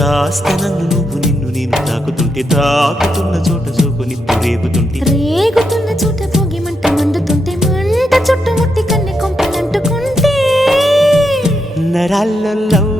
కాస్త నన్ను నువ్వు నిన్ను నేను తాకుతుంటే తాకుతున్న చోట సోకుని రేగుతుంటే రేగుతున్న చోట పోగి మంట మండుతుంటే మంట చుట్టుముట్టి కన్నె కొంపలంటుకుంటే నరాల్లో లవ్